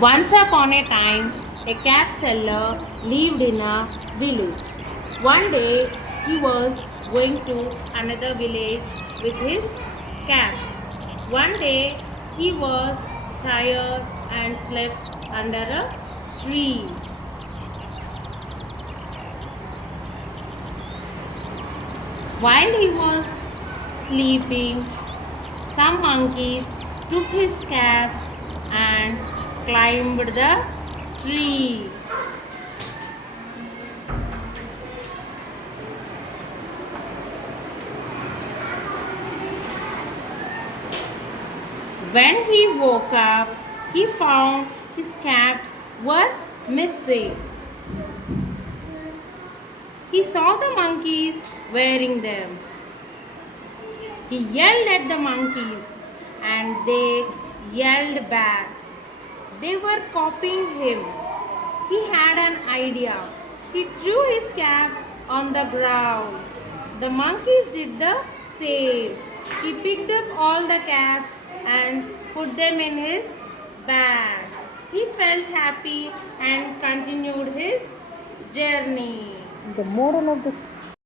Once upon a time, a cap seller lived in a village. One day, he was going to another village with his caps. One day, he was tired and slept under a tree. While he was sleeping, some monkeys took his caps and climbed the tree. When he woke up, he found his caps were missing. He saw the monkeys wearing them. He yelled at the monkeys and they yelled back. They were copying him. He had an idea. He threw his cap on the ground. The monkeys did the same. He picked up all the caps and put them in his bag. He felt happy and continued his journey. The moral of the story.